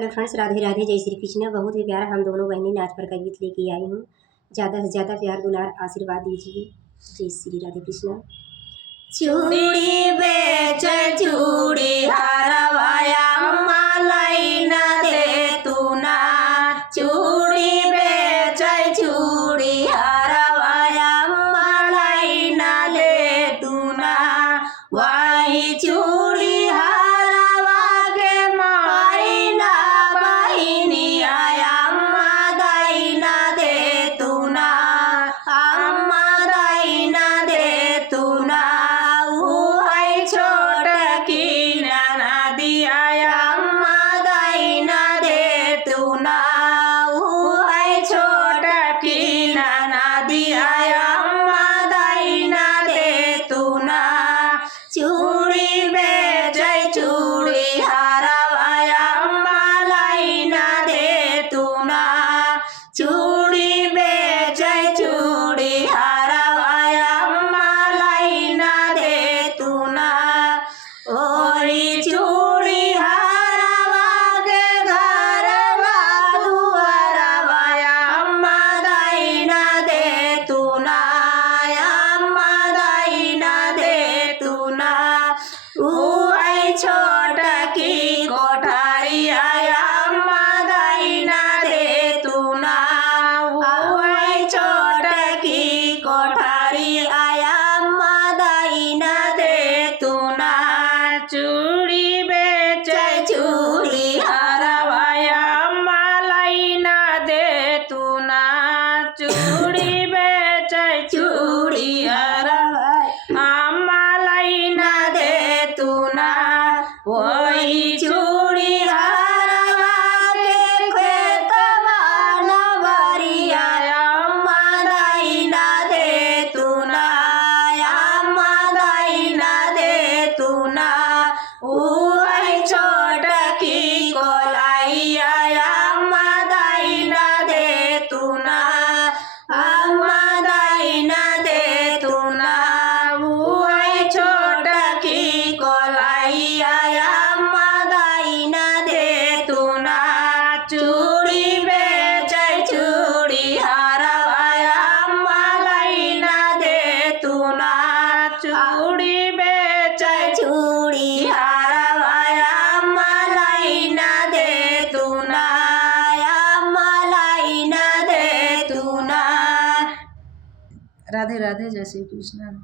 Hello friends, Radhe Radhe, जय श्री कृष्ण। बहुत ही प्यारा हम दोनों बहनें नाच पर का गीत लेके आई हूँ। ज़्यादा से ज़्यादा प्यार दुलार आशीर्वाद दीजिए। जय श्री राधे कृष्ण। चूड़ी बेच चूड़ी हारवाया मलाई न दे तू ना, चूड़ी बेच चूड़ी हारवाया मलाई न ले तू ना, वही चूड़ी चूड़ी बेच चूड़ी हारवाया मलाई न दे तू ना, चूड़ी बेच चूड़ी हारवाया मलाई न दे तू ना, ओरी चूड़ी हारवा के घरवा दुआरवाया मलाई न दे तू ना, छोट की कोठारी आया मदाई ना दे तू ना, छोट की कोठारी आया मदाई ना दे तू ना, चूड़ी बेच चूड़ी हारवाया मलाई ना दे तू ना, चूड़ी बेच चूड़ी हारवाया मलाई ना दे तू ना, वही चूड़ी हारवा के खेतवा नवरिया मदाई ना दे तू ना, मदाई ना दे तू ना, वही छोट की कोलाइया मदाई ना दे तू ना, मदाई ना दे तू ना, वही छोट की कोलाइया मदाई ना दे तू ना, चूड़ी बेच चूड़ी हारवाया मलाई ना दे तू ना, चूड़ी बेच चूड़ी हारवाया मलाई ना दे तू ना, मलाई ना दे तू ना। राधे राधे, जय श्री कृष्ण।